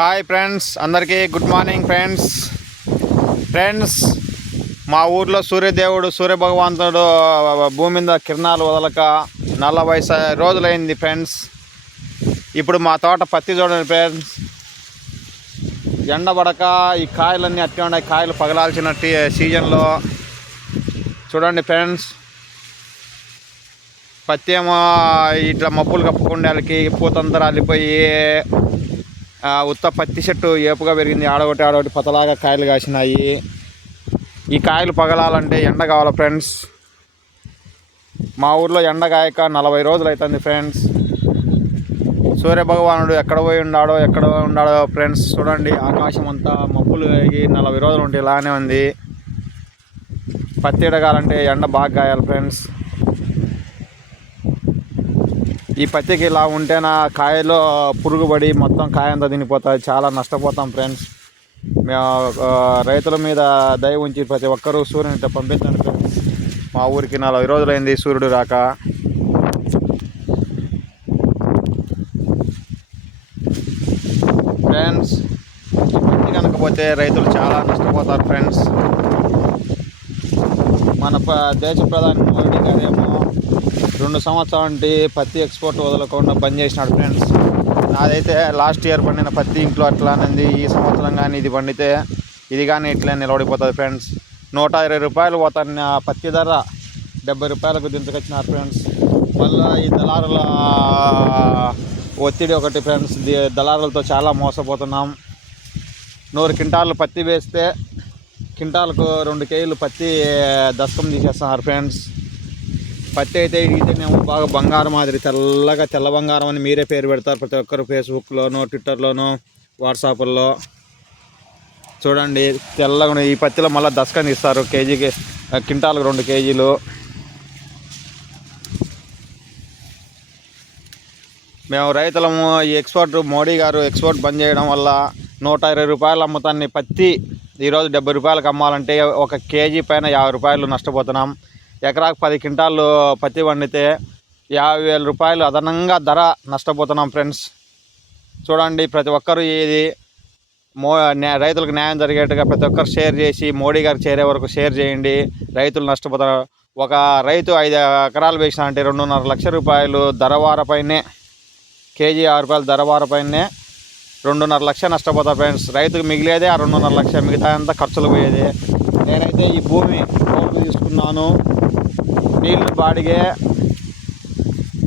Hi friends, అందరికీ good morning friends. మా ఊర్లో సూర్యభగవంతుడు భూమి మీద కిరణాలు వదలక 40 రోజులైంది ఫ్రెండ్స్. ఇప్పుడు మా తోట పత్తి చూడండి ఫ్రెండ్స్. ఎండబడక ఈ కాయలన్నీ అట్టే ఉన్నాయి. కాయలు పగలాల్సిన సీజన్లో చూడండి ఫ్రెండ్స్. పత్తి ఏమో ఇట్లా మబ్బులు కప్పుకుండేళ్ళకి పూతంతా రాలిపోయి ఉత్త పత్తి చెట్టు ఏపుగా పెరిగింది. ఆడొకటి పతలాగా కాయలు కాసినాయి. ఈ కాయలు పగలాలంటే ఎండ కావాలి ఫ్రెండ్స్. మా ఊర్లో ఎండ కాయక 40 రోజులు అవుతుంది ఫ్రెండ్స్. సూర్యభగవానుడు ఎక్కడ ఉన్నాడో ఫ్రెండ్స్. చూడండి, ఆకాశం అంతా మబ్బులు వేగి 40 రోజులు ఉంటే ఇలానే ఉంది. పత్తి ఎడగాలంటే ఎండ బాగా కాయాలి ఫ్రెండ్స్. ఈ పత్తికి ఇలా ఉంటేనా కాయలో పురుగుబడి మొత్తం కాయ అంతా తినిపోతుంది. చాలా నష్టపోతాం ఫ్రెండ్స్. మేము రైతుల మీద దయ ఉంచి ప్రతి ఒక్కరూ సూర్యుని పంపించండి ఫ్రెండ్స్. మా ఊరికి 40 రోజులైంది సూర్యుడు రాక. ఫ్రెండ్స్, ఈ పత్తి కనుకపోతే రైతులు చాలా నష్టపోతారు ఫ్రెండ్స్. మన దేశ ప్రధాని మోడీ గారేమో 2 సంవత్సరాల నుండి పత్తి ఎక్స్పోర్ట్ వదలకుండా బంద్ చేసినాడు ఫ్రెండ్స్. నాదైతే లాస్ట్ ఇయర్ పండిన పత్తి ఇంట్లో అట్లానే. ఈ సంవత్సరం కానీ ఇది పండితే ఇది కానీ ఇట్లే నిలబడిపోతుంది ఫ్రెండ్స్. 120 రూపాయలు పోతాను పత్తి ధర 70 రూపాయలకు దించుకొచ్చినారు ఫ్రెండ్స్. మళ్ళీ ఈ దళారుల ఒత్తిడి ఒకటి ఫ్రెండ్స్. దళారులతో చాలా మోసపోతున్నాం. 100 క్వింటాలు పత్తి వేస్తే క్వింటాలకు 2 కేజీలు పత్తి దశకం తీసేస్తున్నారు ఫ్రెండ్స్. పత్తి అయితే ఇడిగితేనేమో బాగా బంగారం మాదిరి తెల్ల బంగారం అని మీరే పేరు పెడతారు ప్రతి ఒక్కరు. ఫేస్బుక్లోనూ, ట్విట్టర్లోనూ, వాట్సాప్లో చూడండి తెల్లగా. ఈ పత్తిలో మళ్ళీ దశకం తీస్తారు. కేజీకి క్వింటాలకు 2 కేజీలు. మేము రైతులము ఈ మోడీ గారు ఎక్స్పోర్ట్ బంద్ చేయడం వల్ల 120 రూపాయలు అమ్ముతాన్ని పత్తి ఈరోజు 70 రూపాయలకు అమ్మాలంటే 1 కేజీ పైన 50 రూపాయలు నష్టపోతున్నాం. ఎకరాకు 10 క్వింటాలు పత్తి పండితే 50,000 రూపాయలు అదనంగా ధర నష్టపోతున్నాం ఫ్రెండ్స్. చూడండి, ప్రతి ఒక్కరూ ఇది రైతులకు న్యాయం జరిగేట్టుగా ప్రతి ఒక్కరు షేర్ చేసి మోడీ గారికి చేరే వరకు షేర్ చేయండి. రైతులు నష్టపోతున్నారు. ఒక రైతు 5 ఎకరాలు వేసినా అంటే 2.5 లక్షల రూపాయలు ధరవారపైనే, కేజీ 6 రూపాయలు ధరవారపైనే 2.5 లక్షలు నష్టపోతారు ఫ్రెండ్స్. రైతుకు మిగిలేదే ఆ 2.5 లక్షలు, మిగతా అంతా ఖర్చులు పోయేది. నేనైతే ఈ భూమి కౌలుకు తీసుకున్నాను. నీళ్ళు బాడిగే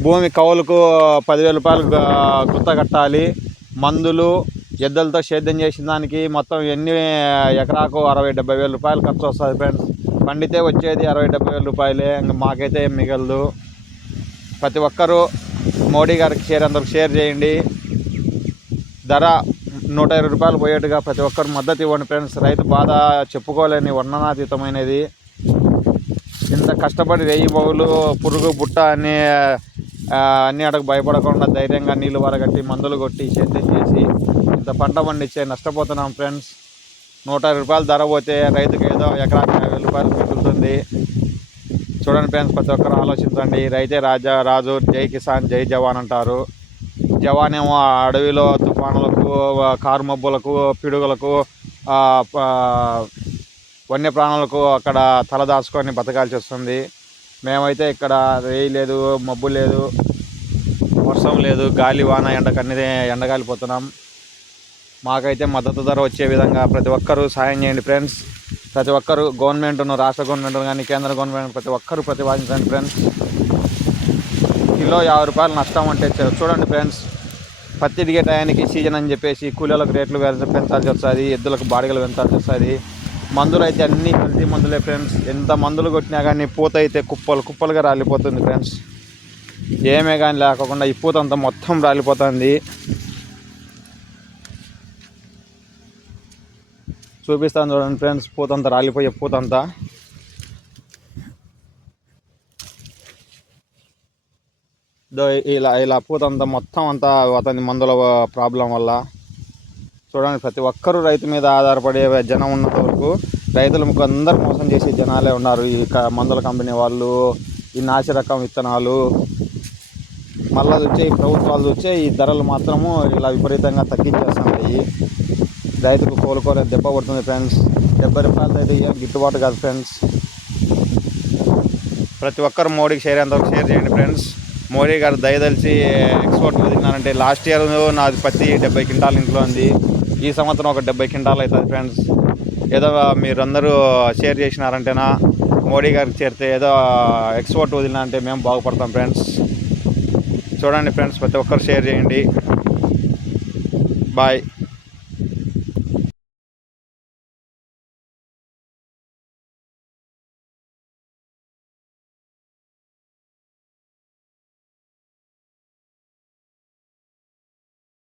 భూమి కౌలుకు 10,000 రూపాయలు గుత్త కట్టాలి. మందులు ఎద్దులతో సేద్యం చేసిన దానికి మొత్తం ఎకరాకు 60-70 వేల రూపాయలు ఖర్చు వస్తుంది ఫ్రెండ్స్. పండితే వచ్చేది 60-70 వేల రూపాయలే. ఇంకా మాకైతే ఏం మిగలదు. ప్రతి ఒక్కరూ మోడీ గారికి షేర్ చేయండి. ధర 120 రూపాయలు పోయేట్టుగా ప్రతి ఒక్కరు మద్దతు ఇవ్వండి ఫ్రెండ్స్. రైతు బాధ చెప్పుకోలేని వర్ణనాతీతమైనది. ఇంత కష్టపడి రేయి బౌలు పురుగు బుట్ట అన్ని అడగ భయపడకుండా ధైర్యంగా నీళ్ళు వరగట్టి మందులు కొట్టి సేద్యం చేసి ఇంత పంట పండించే నష్టపోతున్నాం ఫ్రెండ్స్. 120 రూపాయలు ధర పోతే రైతుకు ఏదో ఎకరాకి 50,000 రూపాయలు మిగులుతుంది. చూడండి ఫ్రెండ్స్, ప్రతి ఒక్కరు ఆలోచించండి. రైతే రాజు, జై కిసాన్, జై జవాన్ అంటారు. జవాన్ ఏమో అడవిలో తుఫానులకు, కారు మబ్బులకు, పిడుగులకు, వన్యప్రాణులకు అక్కడ తలదాచుకొని బతకాల్సి వస్తుంది. మేమైతే ఇక్కడ రేయి లేదు, మబ్బు లేదు, వర్షం లేదు, గాలి వాన ఎండగాలిపోతున్నాం. మాకైతే మద్దతు ధర వచ్చే విధంగా ప్రతి ఒక్కరూ సాయం చేయండి ఫ్రెండ్స్. ప్రతి ఒక్కరూ గవర్నమెంట్ను, రాష్ట్ర గవర్నమెంట్ కానీ కేంద్ర గవర్నమెంట్ ప్రతి ఒక్కరూ ప్రతిపాదించండి ఫ్రెండ్స్. కిలో 50 రూపాయలు నష్టం అంటే చూడండి ఫ్రెండ్స్. పత్తి దిగే టయానికి సీజన్ అని చెప్పేసి కూలీలకు రేట్లు పెంచాల్సి వస్తుంది. ఎద్దులకు బాడిగలు పెంచాల్సి వస్తుంది. మందులు అయితే అన్నీ కల్తీ మందులే ఫ్రెండ్స్. ఎంత మందులు కొట్టినా కానీ పూత అయితే కుప్పలుగా రాలిపోతుంది ఫ్రెండ్స్. ఏమే కానీ లేకుండా ఈ పూత అంతా మొత్తం రాలిపోతుంది. చూపిస్తాను చూడండి ఫ్రెండ్స్. పూతంతా రాలిపోయే పూతంతా ఇలా పూతంతా మొత్తం అంతా అతని మందుల ప్రాబ్లం వల్ల. చూడండి, ప్రతి ఒక్కరూ రైతు మీద ఆధారపడే జనం ఉన్నంత వరకు రైతులకు అందరూ మోసం చేసే జనాలే ఉన్నారు. ఈ మందుల కంపెనీ వాళ్ళు, ఈ నాసి రకం విత్తనాలు మళ్ళీ వచ్చే ఈ ప్రభుత్వాలు వచ్చే ఈ ధరలు మాత్రము ఇలా విపరీతంగా తగ్గించేస్తున్నాయి. రైతుకు కోలుకోలే దెబ్బ పడుతుంది ఫ్రెండ్స్. 70 రూపాయలతో అయితే ఏం గిట్టుబాటు కాదు ఫ్రెండ్స్. ప్రతి ఒక్కరు మోడీకి షేర్ చేయండి ఫ్రెండ్స్. మోడీ గారు దయదలిచి ఎక్స్పోర్ట్ వదిలినారంటే, లాస్ట్ ఇయర్ నాది పత్తి 70 క్వింటాల్ ఇంట్లో ఉంది, ఈ సంవత్సరం ఒక 70 క్వింటాల్ అవుతుంది ఫ్రెండ్స్. ఏదో మీరందరూ షేర్ చేసినారంటేనా మోడీ గారికి చేరితే ఏదో ఎక్స్పోర్ట్ వదిలినా అంటే మేము బాగుపడతాం ఫ్రెండ్స్. చూడండి ఫ్రెండ్స్, ప్రతి ఒక్కరు షేర్ చేయండి. బాయ్.